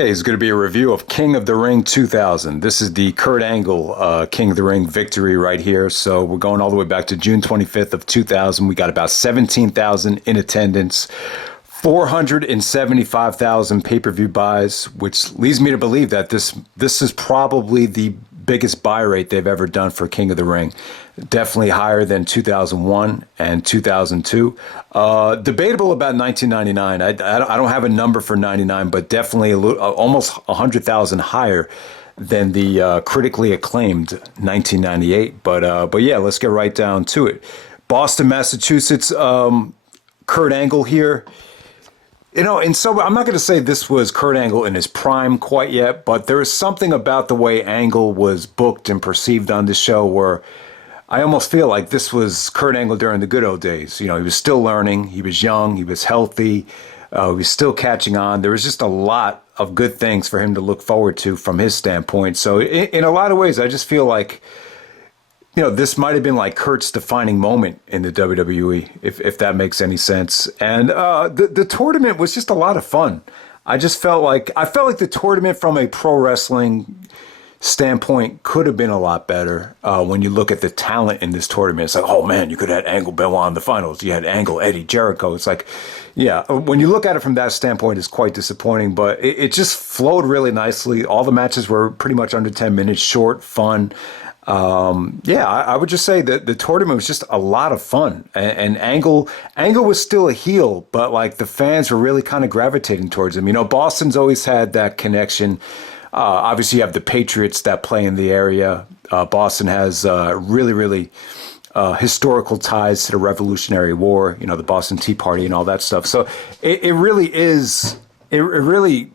Okay, it's going to be a review of King of the Ring 2000. This is the Kurt Angle King of the Ring victory right here. So we're going all the way back to June 25th of 2000. We got about 17,000 in attendance, 475,000 pay-per-view buys, which leads me to believe that this is probably the biggest buy rate they've ever done for King of the Ring. Definitely higher than 2001 and 2002. Debatable about 1999. I don't have a number for 99, but definitely almost 100,000 higher than the critically acclaimed 1998. But yeah, let's get right down to it. Boston, Massachusetts. Kurt Angle here. You know, and so I'm not going to say this was Kurt Angle in his prime quite yet, but there is something about the way Angle was booked and perceived on the show where I almost feel like this was Kurt Angle during the good old days. You know, he was still learning, he was young, he was healthy, he was still catching on. There was just a lot of good things for him to look forward to from his standpoint. So in a lot of ways, I just feel like, you know, this might have been like Kurt's defining moment in the WWE, if that makes any sense. And the tournament was just a lot of fun. I felt like the tournament from a pro wrestling standpoint could have been a lot better when you look at the talent in this tournament. It's like, oh man, you could have had Angle, Benoit in the finals. You had Angle, Eddie, Jericho. It's like, yeah, when you look at it from that standpoint, it's quite disappointing, but it just flowed really nicely. All the matches were pretty much under 10 minutes, short, fun. Yeah, I would just say that the tournament was just a lot of fun, and Angle was still a heel, but like the fans were really kind of gravitating towards him. You know, Boston's always had that connection. Obviously, you have the Patriots that play in the area. Boston has really historical ties to the Revolutionary War. You know, the Boston Tea Party and all that stuff. So it really is. It really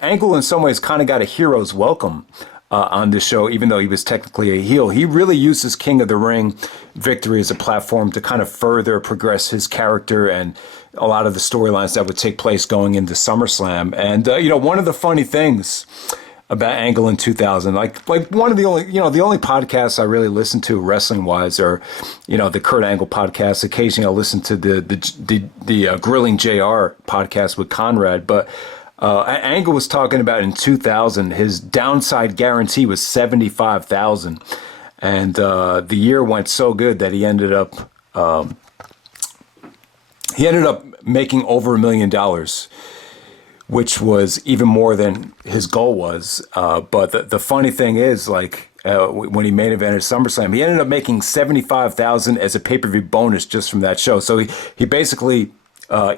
Angle in some ways kind of got a hero's welcome on this show, even though he was technically a heel. He really uses King of the Ring victory as a platform to kind of further progress his character and a lot of the storylines that would take place going into SummerSlam. And, you know, one of the funny things about Angle in 2000, like one of the only, you know, the only podcasts I really listen to wrestling wise are, you know, the Kurt Angle podcast. Occasionally I'll listen to the Grilling JR podcast with Conrad, but Angle was talking about in 2000, his downside guarantee was 75,000, and the year went so good that he ended up making over $1 million, which was even more than his goal was. But the funny thing is, like when he main evented SummerSlam, he ended up making 75,000 as a pay-per-view bonus just from that show. So he basically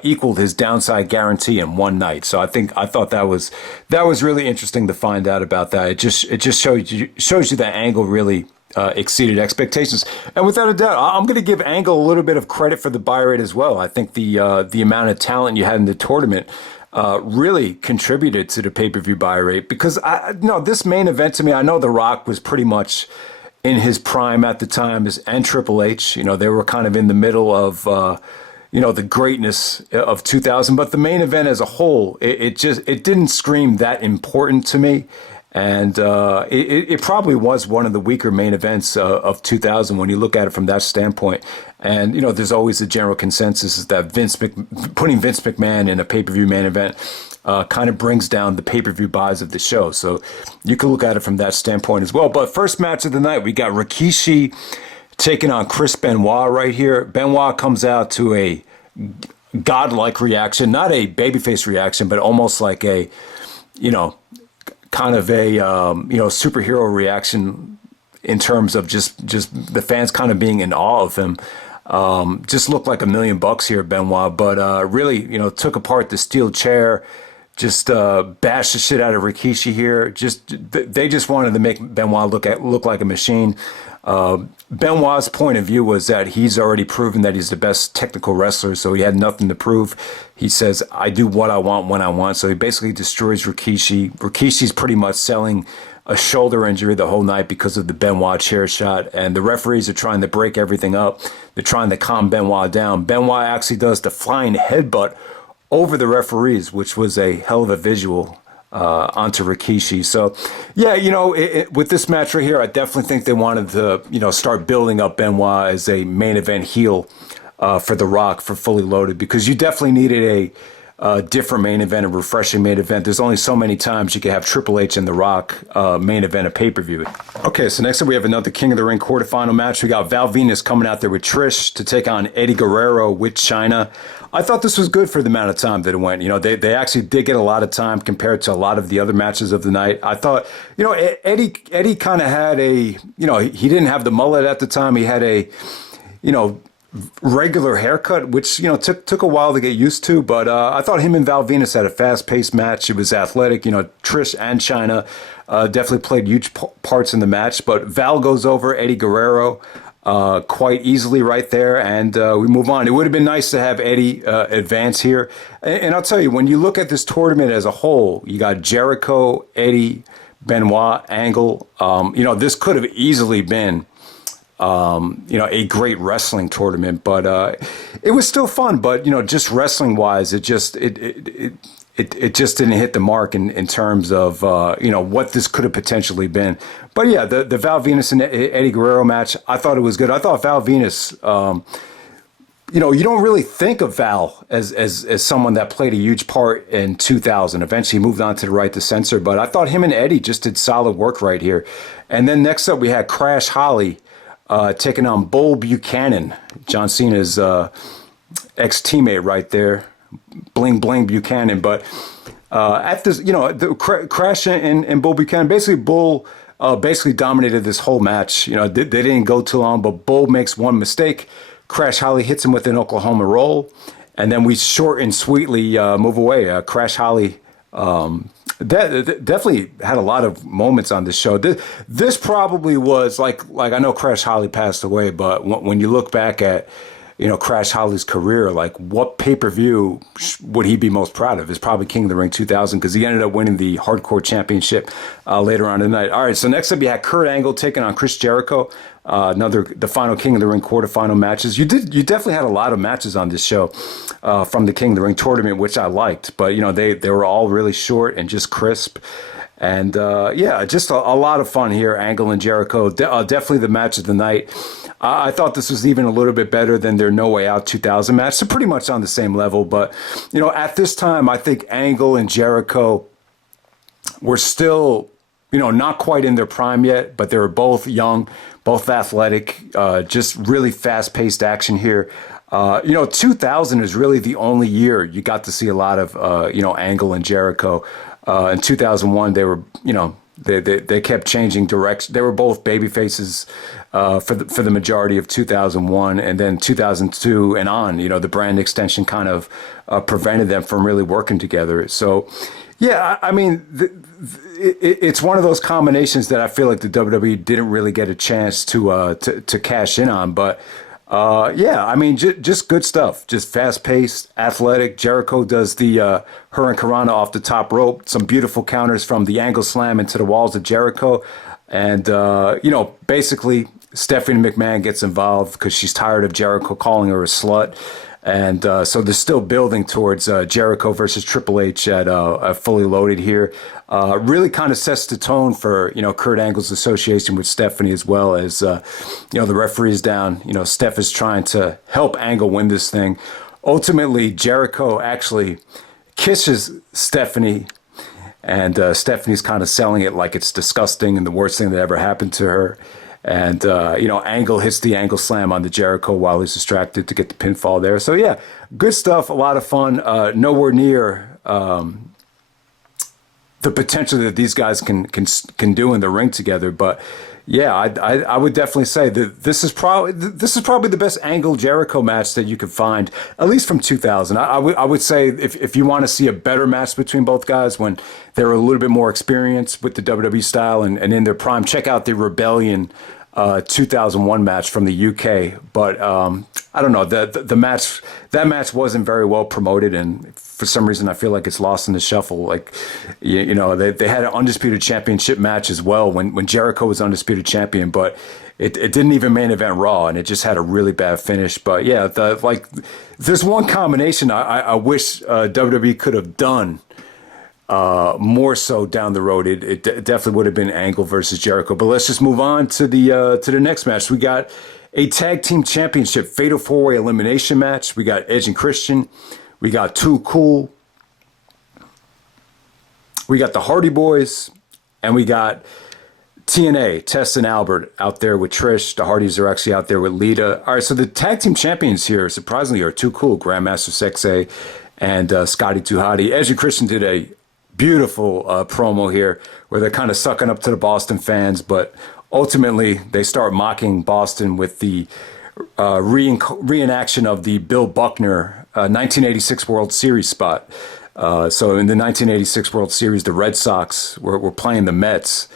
equaled his downside guarantee in one night. So I thought that was really interesting to find out about that. It just shows you that Angle really exceeded expectations. And without a doubt, I'm going to give Angle a little bit of credit for the buy rate as well. I think the amount of talent you had in the tournament really contributed to the pay-per-view buy rate, because this main event to me, I know The Rock was pretty much in his prime at the time, and Triple H. You know, they were kind of in the middle of the greatness of 2000, but the main event as a whole, it didn't scream that important to me. And it probably was one of the weaker main events of 2000 when you look at it from that standpoint. And, you know, there's always a general consensus is that putting Vince McMahon in a pay-per-view main event kind of brings down the pay-per-view buys of the show. So you can look at it from that standpoint as well. But first match of the night, we got Rikishi taking on Chris Benoit right here. Benoit comes out to a godlike reaction, not a babyface reaction, but almost like a, you know, kind of a, superhero reaction in terms of just the fans kind of being in awe of him. Just looked like $1 million here, Benoit, but really, you know, took apart the steel chair, just bashed the shit out of Rikishi here. They just wanted to make Benoit look like a machine. Benoit's point of view was that he's already proven that he's the best technical wrestler, so he had nothing to prove. He says, I do what I want when I want. So he basically destroys Rikishi. Rikishi's pretty much selling a shoulder injury the whole night because of the Benoit chair shot, and the referees are trying to break everything up. They're trying to calm Benoit down. Benoit actually does the flying headbutt over the referees, which was a hell of a visual onto Rikishi. So, yeah, you know, with this match right here, I definitely think they wanted to, you know, start building up Benoit as a main event heel for The Rock for Fully Loaded, because you definitely needed different main event, a refreshing main event. There's only so many times you can have Triple H and The Rock main event a pay-per-view. Okay, so next up we have another King of the Ring quarterfinal match. We got Val Venis coming out there with Trish to take on Eddie Guerrero with China. I thought this was good for the amount of time that it went. You know, they actually did get a lot of time compared to a lot of the other matches of the night. I thought, you know, Eddie kind of had a, you know, he didn't have the mullet at the time. He had a, you know, regular haircut, which, you know, took a while to get used to. But I thought him and Val Venis had a fast-paced match. It was athletic. You know, Trish and China definitely played huge parts in the match. But Val goes over Eddie Guerrero quite easily right there, and we move on. It would have been nice to have Eddie advance here. And I'll tell you, when you look at this tournament as a whole, you got Jericho, Eddie, Benoit, Angle. You know, this could have easily been you know, a great wrestling tournament, but it was still fun. But, you know, just wrestling wise, it just didn't hit the mark in terms of, you know, what this could have potentially been. But yeah, the Val Venis and Eddie Guerrero match, I thought it was good. I thought Val Venis, you know, you don't really think of Val as someone that played a huge part in 2000. Eventually he moved on to the right to censor, but I thought him and Eddie just did solid work right here. And then next up we had Crash Holly taking on Bull Buchanan, John Cena's ex-teammate right there, Bling Bling Buchanan. But at this, you know, the Crash and Bull Buchanan, basically Bull basically dominated this whole match. You know, they didn't go too long, but Bull makes one mistake. Crash Holly hits him with an Oklahoma roll, and then we short and sweetly move away. Crash Holly definitely had a lot of moments on this show. This probably was like I know Crash Holly passed away, but when you look back at, you know, Crash Holly's career, like what pay-per-view would he be most proud of? It's probably King of the Ring 2000, because he ended up winning the Hardcore Championship later on in the night. All right, so next up you had Kurt Angle taking on Chris Jericho. The final King of the Ring quarterfinal matches. You definitely had a lot of matches on this show from the King of the Ring tournament, which I liked. But, you know, they were all really short and just crisp. And, yeah, just a lot of fun here, Angle and Jericho. Definitely the match of the night. I thought this was even a little bit better than their No Way Out 2000 match. So pretty much on the same level. But, you know, at this time, I think Angle and Jericho were still, you know, not quite in their prime yet, but they were both young, both athletic, just really fast-paced action here. You know, 2000 is really the only year you got to see a lot of, you know, Angle and Jericho. In 2001, they were, you know, they kept changing direction. They were both baby faces for the majority of 2001, and then 2002 and on, you know, the brand extension kind of prevented them from really working together. So, yeah, I mean, it's one of those combinations that I feel like the WWE didn't really get a chance to cash in on. But yeah, I mean, just good stuff. Just fast-paced, athletic. Jericho does the Hurricanrana off the top rope. Some beautiful counters from the Angle Slam into the walls of Jericho. And, you know, basically Stephanie McMahon gets involved because she's tired of Jericho calling her a slut. And so they're still building towards Jericho versus Triple H at Fully Loaded here. Really kind of sets the tone for, you know, Kurt Angle's association with Stephanie, as well as, you know, the referee is down. You know, Steph is trying to help Angle win this thing. Ultimately, Jericho actually kisses Stephanie, and Stephanie's kind of selling it like it's disgusting and the worst thing that ever happened to her. And, you know, Angle hits the Angle Slam on the Jericho while he's distracted to get the pinfall there. So, yeah, good stuff, a lot of fun. Nowhere near the potential that these guys can do in the ring together. But, yeah, I would definitely say that this is probably the best Angle Jericho match that you could find, at least from 2000. I would say if you want to see a better match between both guys when they're a little bit more experienced with the WWE style and in their prime, check out the Rebellion 2001 match from the UK. But I don't know, that match wasn't very well promoted, and for some reason I feel like it's lost in the shuffle. Like, you know, they had an undisputed championship match as well when Jericho was undisputed champion, but it didn't even main event Raw, and it just had a really bad finish. But yeah, there's one combination I wish WWE could have done more so down the road. It definitely would have been Angle versus Jericho. But let's just move on to the next match. We got a tag team championship fatal 4-way elimination match. We got Edge and Christian. We got Too Cool, we got the Hardy Boys, and we got TNA, Tess and Albert out there with Trish. The Hardys are actually out there with Lita. All right, so the tag team champions here, surprisingly, are Too Cool, Grandmaster Sexay, and Scotty 2 Hotty. Edge and Christian did a beautiful promo here where they're kind of sucking up to the Boston fans, but ultimately they start mocking Boston with the reenaction of the Bill Buckner 1986 World Series spot. So in the 1986 World Series, the Red Sox were playing the Mets.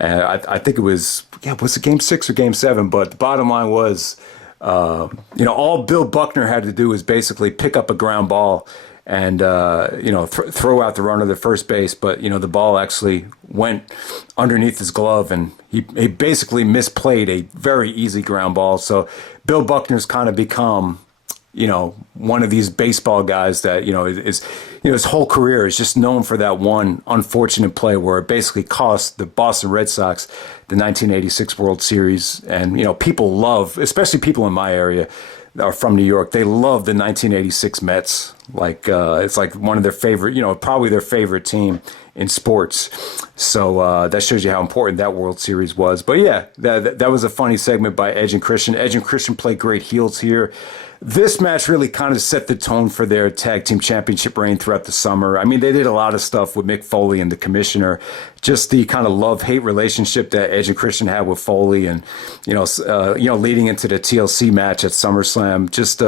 I think it was it Game 6 or Game 7? But the bottom line was, all Bill Buckner had to do was basically pick up a ground ball and, throw out the runner to first base. But, the ball actually went underneath his glove, and he basically misplayed a very easy ground ball. So Bill Buckner's kind of become, one of these baseball guys that, his whole career is just known for that one unfortunate play where it basically cost the Boston Red Sox the 1986 World Series. And, people love, especially people in my area that are from New York, they love the 1986 Mets. Like, it's like one of their favorite, probably their favorite team in sports. So that shows you how important that World Series was. But yeah, that was a funny segment by Edge and Christian. Edge and Christian played great heels here. This match really kind of set the tone for their tag team championship reign throughout the summer. I mean, they did a lot of stuff with Mick Foley and the commissioner, just the kind of love-hate relationship that Edge and Christian had with Foley, and, leading into the TLC match at SummerSlam. Just,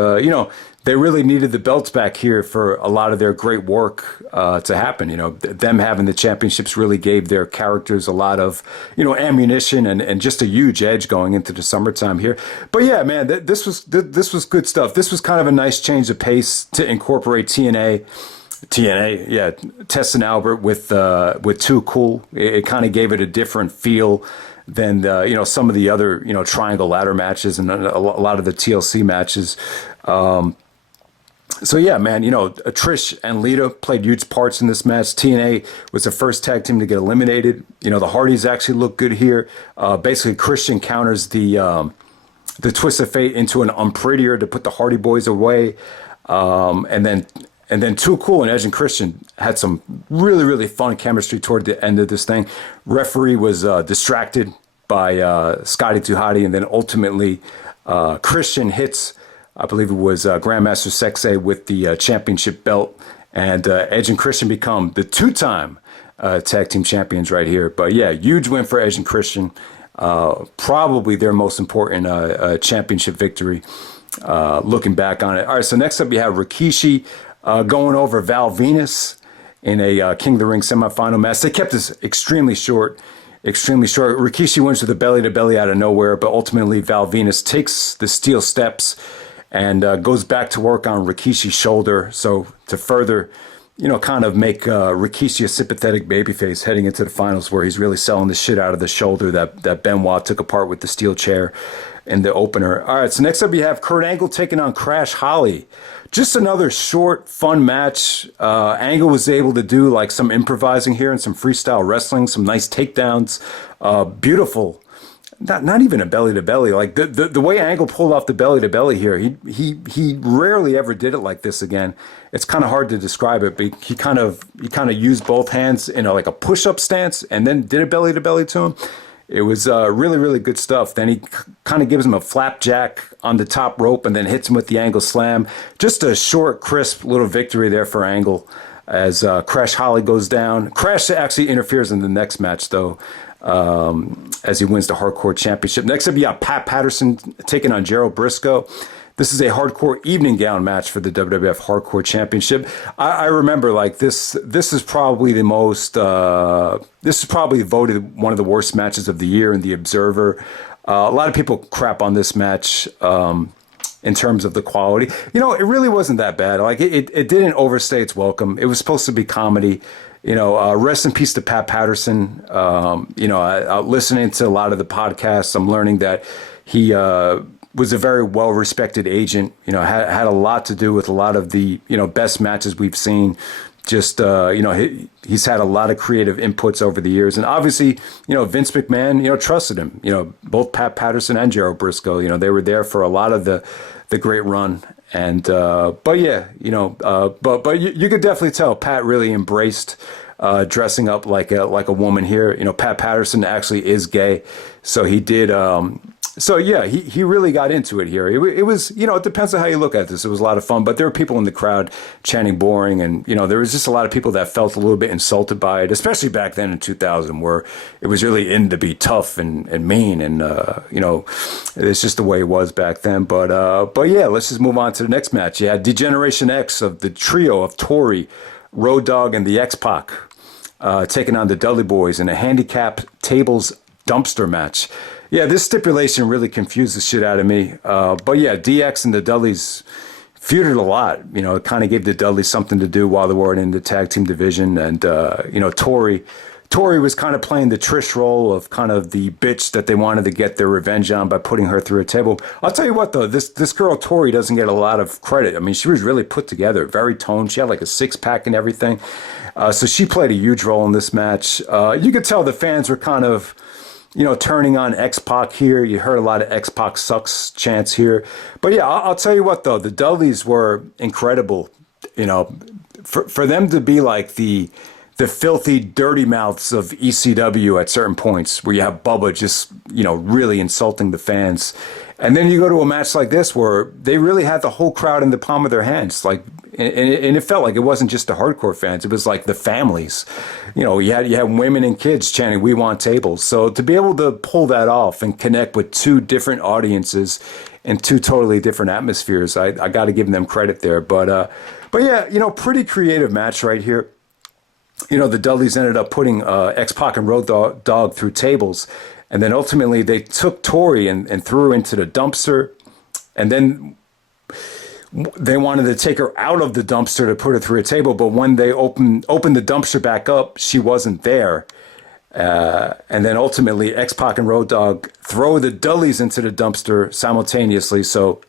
they really needed the belts back here for a lot of their great work to happen. Them having the championships really gave their characters a lot of, ammunition and just a huge edge going into the summertime here. But yeah, man, this was good stuff. This was kind of a nice change of pace to incorporate TNA, yeah, Tess and Albert with Too Cool. It kind of gave it a different feel than some of the other triangle ladder matches and a lot of the TLC matches. So yeah, man, Trish and Lita played huge parts in this match. TNA was the first tag team to get eliminated. The Hardys actually look good here. Basically, Christian counters the Twist of Fate into an unprettier to put the Hardy Boys away. And then Too Cool and Edge and Christian had some really, really fun chemistry toward the end of this thing. Referee was distracted by Scotty 2 Hotty, and then ultimately Christian hits, I believe it was Grandmaster Sexay with the championship belt, and Edge and Christian become the two-time tag team champions right here. But yeah, huge win for Edge and Christian. Probably their most important championship victory, looking back on it. All right, so next up you have Rikishi going over Val Venis in a King of the Ring semifinal match. They kept this extremely short. Rikishi wins with a belly-to-belly out of nowhere, but ultimately Val Venis takes the steel steps and goes back to work on Rikishi's shoulder. So to further, kind of make Rikishi a sympathetic babyface heading into the finals, where he's really selling the shit out of the shoulder that Benoit took apart with the steel chair in the opener. All right, so next up you have Kurt Angle taking on Crash Holly. Just another short, fun match. Angle was able to do like some improvising here and some freestyle wrestling, some nice takedowns. Beautiful. Not even a belly to belly. Like the way Angle pulled off the belly to belly here, he rarely ever did it like this again. It's kind of hard to describe it, but he kind of used both hands in like a push up stance and then did a belly to belly to him. It was really, really good stuff. Then he kind of gives him a flapjack on the top rope and then hits him with the Angle slam. Just a short, crisp little victory there for Angle as Crash Holly goes down. Crash actually interferes in the next match, though, as he wins the Hardcore Championship. Next up, you got Pat Patterson taking on Gerald Briscoe. This is a hardcore evening gown match for the WWF Hardcore Championship. I remember, like, this is probably the most, this is probably voted one of the worst matches of the year in The Observer. A lot of people crap on this match in terms of the quality. It really wasn't that bad. Like, it didn't overstay its welcome. It was supposed to be comedy. Rest in peace to Pat Patterson. Listening to a lot of the podcasts, I'm learning that he was a very well-respected agent, had a lot to do with a lot of the, best matches we've seen. Just, he's had a lot of creative inputs over the years. And obviously, Vince McMahon, trusted him. Both Pat Patterson and Gerald Briscoe, they were there for a lot of the great run. And but yeah, but you could definitely tell Pat really embraced dressing up like a woman here. Pat Patterson actually is gay, so he did. So yeah, he really got into it here. It was, it depends on how you look at this. It was a lot of fun, but there were people in the crowd chanting boring, and there was just a lot of people that felt a little bit insulted by it, especially back then in 2000, where it was really in to be tough and mean, and it's just the way it was back then. But yeah, let's just move on to the next match. You had Degeneration X of the trio of Tori, Road Dogg, and the X-Pac taking on the Dudley Boyz in a handicap tables dumpster match. Yeah, this stipulation really confused the shit out of me. But yeah, DX and the Dudleys feuded a lot. It kind of gave the Dudleys something to do while they were in the tag team division. And, Tori was kind of playing the Trish role of kind of the bitch that they wanted to get their revenge on by putting her through a table. I'll tell you what, though, this girl, Tori, doesn't get a lot of credit. I mean, she was really put together, very toned. She had like a six-pack and everything. So she played a huge role in this match. You could tell the fans were kind of, turning on X-Pac here. You heard a lot of X-Pac sucks chants here. But yeah, I'll tell you what, though, the Dudleys were incredible. For them to be like the filthy, dirty mouths of ECW at certain points, where you have Bubba just, really insulting the fans. And then you go to a match like this where they really had the whole crowd in the palm of their hands. Like, and it felt like it wasn't just the hardcore fans. It was like the families. You had women and kids chanting, "We want tables." So to be able to pull that off and connect with two different audiences in two totally different atmospheres, I got to give them credit there. But yeah, pretty creative match right here. The Dudleys ended up putting X-Pac and Road Dogg through tables. And then ultimately they took Tori and threw her into the dumpster. And then they wanted to take her out of the dumpster to put her through a table. But when they opened the dumpster back up, she wasn't there. And then ultimately X-Pac and Road Dogg throw the Dudleys into the dumpster simultaneously. So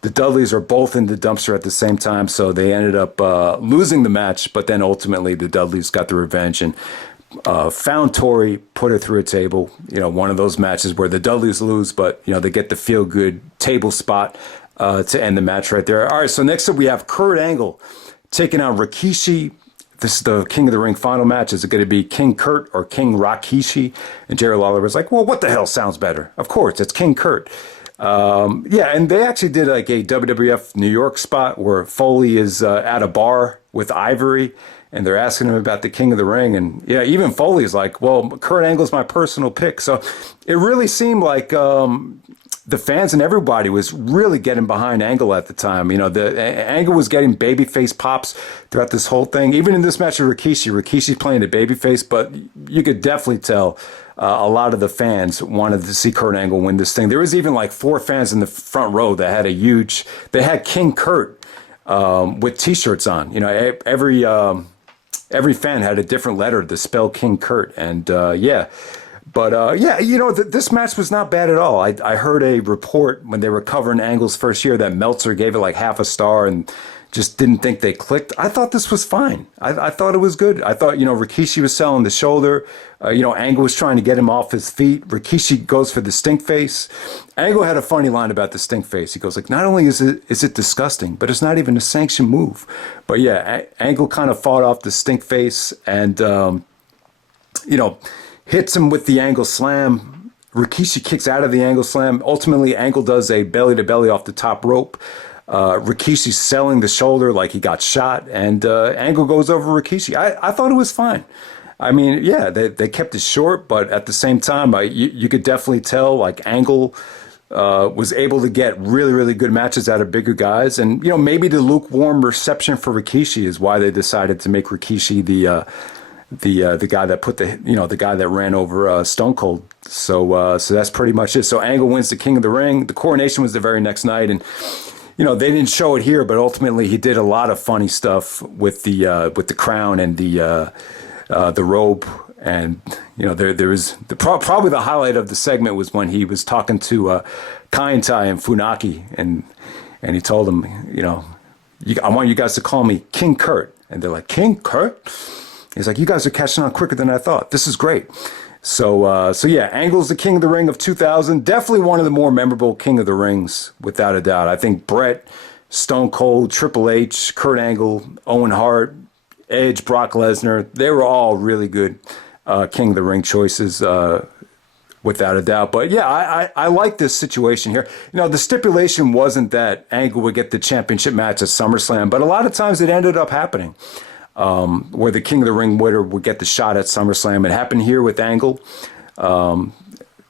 the Dudleys are both in the dumpster at the same time. So they ended up losing the match. But then ultimately the Dudleys got the revenge and found Tori, put her through a table. One of those matches where the Dudleys lose, but they get the feel-good table spot to end the match right there. All right, so next up we have Kurt Angle taking on Rikishi. This is the King of the Ring final match. Is it going to be King Kurt or King Rikishi? And Jerry Lawler was like, well, what the hell sounds better? Of course, it's King Kurt. Yeah, and they actually did like a WWF New York spot where Foley is at a bar with Ivory, and they're asking him about the King of the Ring. And yeah, even Foley's like, well, Kurt Angle's my personal pick. So it really seemed like the fans and everybody was really getting behind Angle at the time. The Angle was getting babyface pops throughout this whole thing. Even in this match with Rikishi's playing the babyface, but you could definitely tell a lot of the fans wanted to see Kurt Angle win this thing. There was even like 4 fans in the front row that had they had King Kurt with T-shirts on. Every fan had a different letter to spell King Kurt. And yeah. But yeah, this match was not bad at all. I heard a report when they were covering Angle's first year that Meltzer gave it like half a star and just didn't think they clicked. I thought this was fine. I thought it was good. I thought, Rikishi was selling the shoulder. Angle was trying to get him off his feet. Rikishi goes for the stink face. Angle had a funny line about the stink face. He goes like, not only is it disgusting, but it's not even a sanctioned move. But yeah, Angle kind of fought off the stink face and, hits him with the Angle slam. Rikishi kicks out of the Angle slam. Ultimately, Angle does a belly-to-belly off the top rope. Rikishi's selling the shoulder like he got shot, and Angle goes over Rikishi. I thought it was fine. I mean, yeah, they kept it short, but at the same time, you could definitely tell, like, Angle was able to get really, really good matches out of bigger guys. And, maybe the lukewarm reception for Rikishi is why they decided to make Rikishi the guy that put the guy that ran over Stone Cold. So that's pretty much it. So Angle wins the King of the Ring. The coronation was the very next night, and they didn't show it here, but ultimately he did a lot of funny stuff with the crown and the robe. And there was probably the highlight of the segment was when he was talking to Kaientai and Funaki, and he told them, I want you guys to call me King Kurt, and they're like, King Kurt? He's like, you guys are catching on quicker than I thought. This is great. So yeah, Angle's the King of the Ring of 2000. Definitely one of the more memorable King of the Rings, without a doubt. I think Brett Stone Cold, Triple H, Kurt Angle, Owen Hart, Edge, Brock Lesnar. They were all really good King of the Ring choices, without a doubt. But yeah, I like this situation here. You know, the stipulation wasn't that Angle would get the championship match at SummerSlam, but a lot of times it ended up happening, where the King of the Ring winner would get the shot at SummerSlam. It happened here with Angle.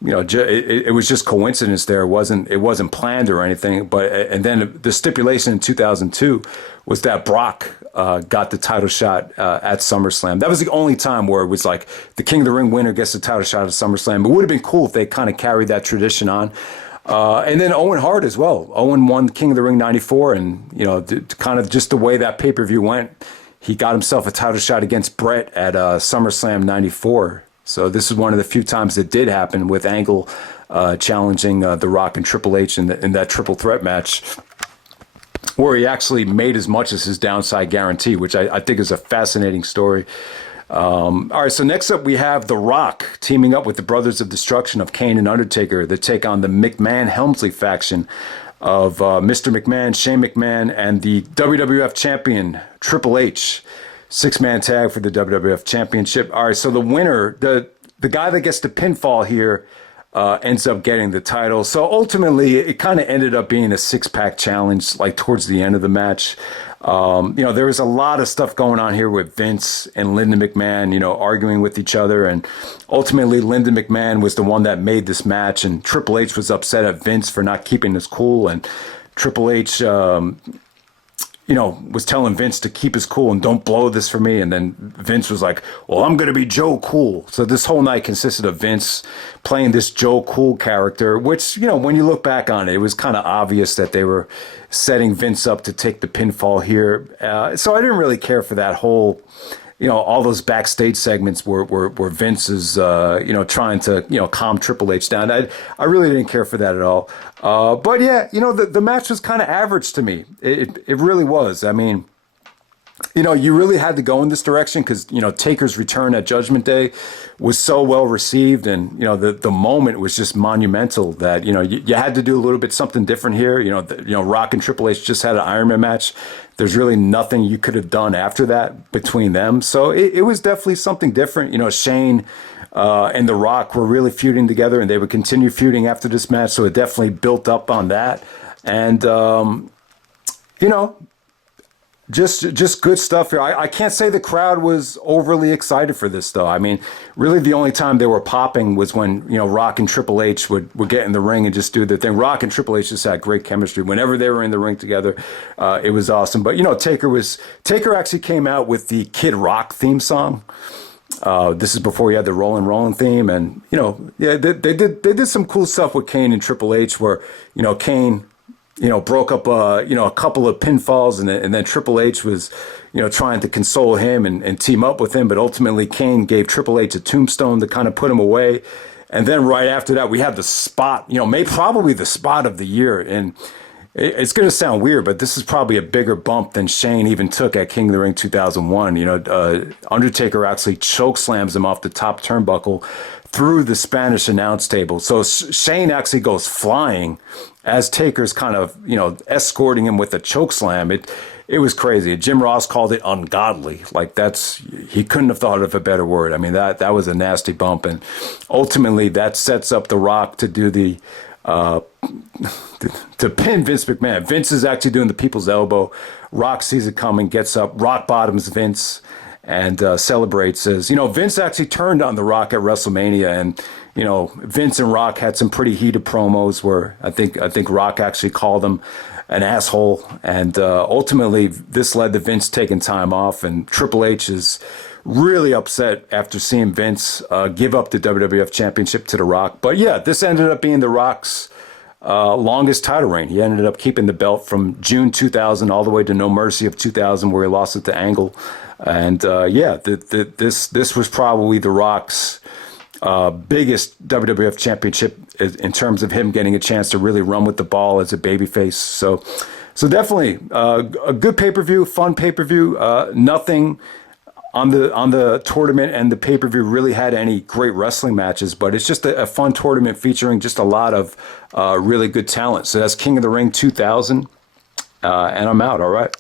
You know, it was just coincidence there. It wasn't planned or anything. But and then the stipulation in 2002 was that Brock got the title shot at SummerSlam. That was the only time where it was like the King of the Ring winner gets the title shot at SummerSlam. It would have been cool if they kind of carried that tradition on. And then Owen Hart as well. Owen won King of the Ring '94, and you know, kind of just the way that pay-per-view went, he got himself a title shot against Brett at SummerSlam '94. So this is one of the few times it did happen, with Angle challenging The Rock and Triple H in that triple threat match, where he actually made as much as his downside guarantee, which I think is a fascinating story. All right, so next up we have The Rock teaming up with the Brothers of Destruction of Kane and Undertaker to take on the McMahon-Helmsley faction of Mr. McMahon, Shane McMahon, and the WWF champion Triple H. 6-man tag for the WWF Championship. All right, so the winner, the guy that gets the pinfall here, ends up getting the title. So ultimately, it kind of ended up being a six-pack challenge, like towards the end of the match. You know, there was a lot of stuff going on here with Vince and Linda McMahon, you know, arguing with each other. And ultimately, Linda McMahon was the one that made this match. And Triple H was upset at Vince for not keeping his cool. And Triple H, you know, was telling Vince to keep his cool and don't blow this for me. And then Vince was like, well, I'm going to be Joe Cool. So this whole night consisted of Vince playing this Joe Cool character, which, you know, when you look back on it, it was kind of obvious that they were setting Vince up to take the pinfall here. So I didn't really care for that whole, you know, all those backstage segments where Vince is, you know, trying to, you know, calm Triple H down. I really didn't care for that at all. But yeah, you know, the match was kind of average to me. It really was. I mean, you know, you really had to go in this direction because, you know, Taker's return at Judgment Day was so well received. And, you know, the moment was just monumental that, you know, you had to do a little bit something different here. You know, Rock and Triple H just had an Iron Man match. There's really nothing you could have done after that between them. So it was definitely something different. You know, Shane and The Rock were really feuding together, and they would continue feuding after this match. So it definitely built up on that. And, you know, just good stuff here. I can't say the crowd was overly excited for this, though. I mean, really the only time they were popping was when, you know, Rock and Triple H would get in the ring and just do their thing. Rock and Triple H just had great chemistry. Whenever they were in the ring together, it was awesome. But, you know, Taker actually came out with the Kid Rock theme song. This is before he had the Rollin' theme. And, you know, yeah, they did some cool stuff with Kane and Triple H where, you know, Kane, you know, broke up, you know, a couple of pinfalls, and then Triple H was, you know, trying to console him and team up with him. But ultimately, Kane gave Triple H a tombstone to kind of put him away. And then right after that, we had the spot, you know, probably the spot of the year. And it's going to sound weird, but this is probably a bigger bump than Shane even took at King of the Ring 2001. You know, Undertaker actually choke slams him off the top turnbuckle through the Spanish announce table. So Shane actually goes flying as Taker's kind of, you know, escorting him with a choke slam. It was crazy. Jim Ross called it ungodly. Like he couldn't have thought of a better word. I mean, that was a nasty bump. And ultimately that sets up The Rock to do to pin Vince McMahon. Vince is actually doing the people's elbow. Rock sees it coming, gets up, rock bottoms Vince, and celebrates. Says, you know, Vince actually turned on The Rock at WrestleMania, and, you know, Vince and Rock had some pretty heated promos where I think Rock actually called him an asshole, and ultimately this led to Vince taking time off, and Triple H is really upset after seeing Vince give up the WWF Championship to The Rock. But yeah, this ended up being The Rock's longest title reign. He ended up keeping the belt from June 2000 all the way to No Mercy of 2000, where he lost it to Angle. And yeah, this was probably The Rock's biggest WWF championship in terms of him getting a chance to really run with the ball as a babyface. So definitely a good pay-per-view, fun pay-per-view. Nothing on the tournament and the pay-per-view really had any great wrestling matches, but it's just a fun tournament featuring just a lot of really good talent. So that's King of the Ring 2000. and I'm out. All right.